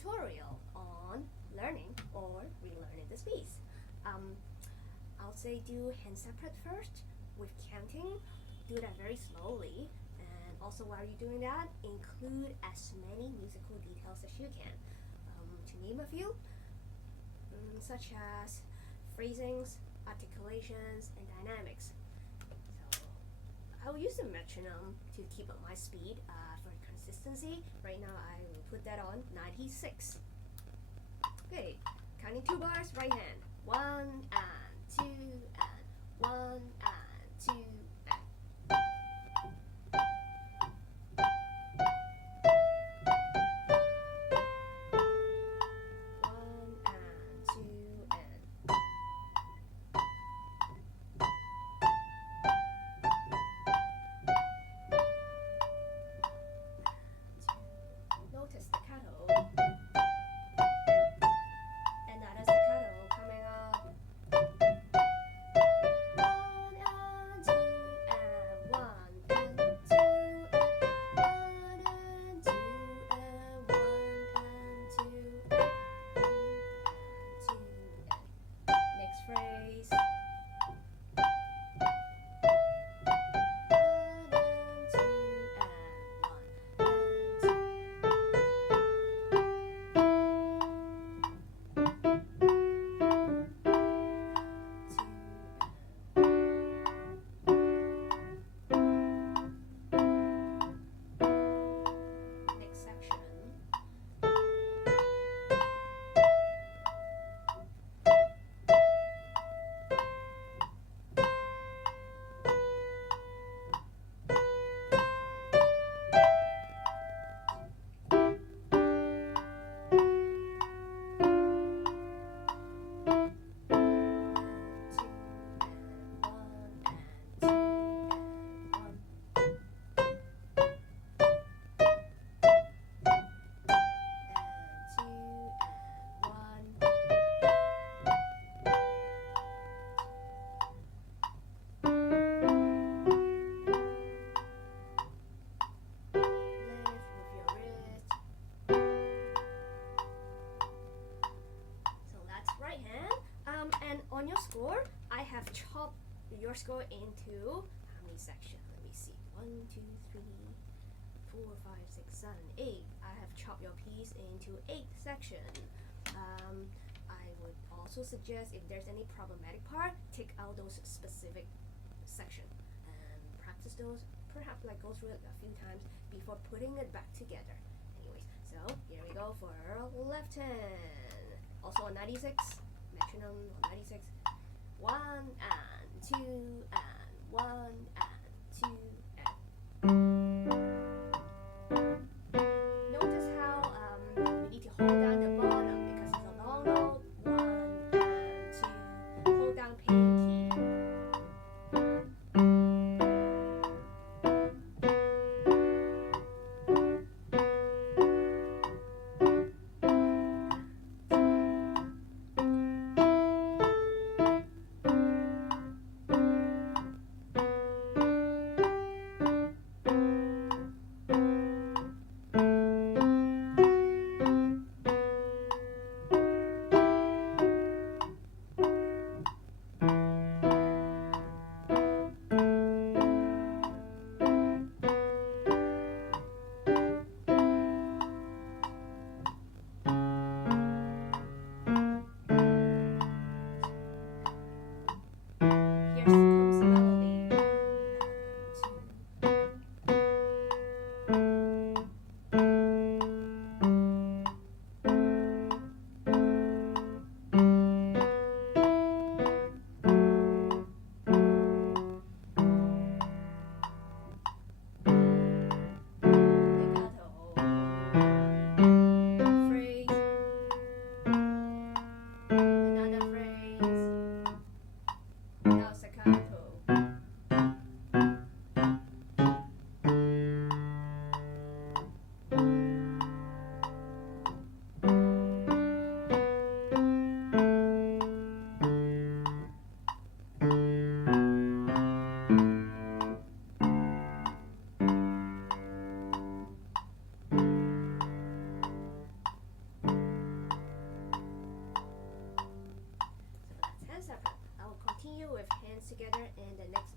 tutorial on learning or relearning this piece. I'll say do hand separate first with counting. Do that very slowly, and also while you're doing that, include as many musical details as you can. To name a few, such as phrasings, articulations, and dynamics. So I will use the metronome to keep up my speed for consistency. Right now I will put that on 96. Okay, counting 2 bars, right hand. 1 and 2 and 1 and 2 and. On your score, I have chopped your score into how many sections? Let me see. 1, 2, 3, 4, 5, 6, 7, 8. I have chopped your piece into 8 sections. I would also suggest if there's any problematic part, take out those specific sections and practice those. Perhaps like go through it a few times before putting it back together. Anyways, so here we go for left hand. Also on 96. Metronome on 96. 1 and 2 and 1 and 2 and. Notice how we need to hold down the bottom because it's a long note. 1 and 2. Hold down pinky. together in the next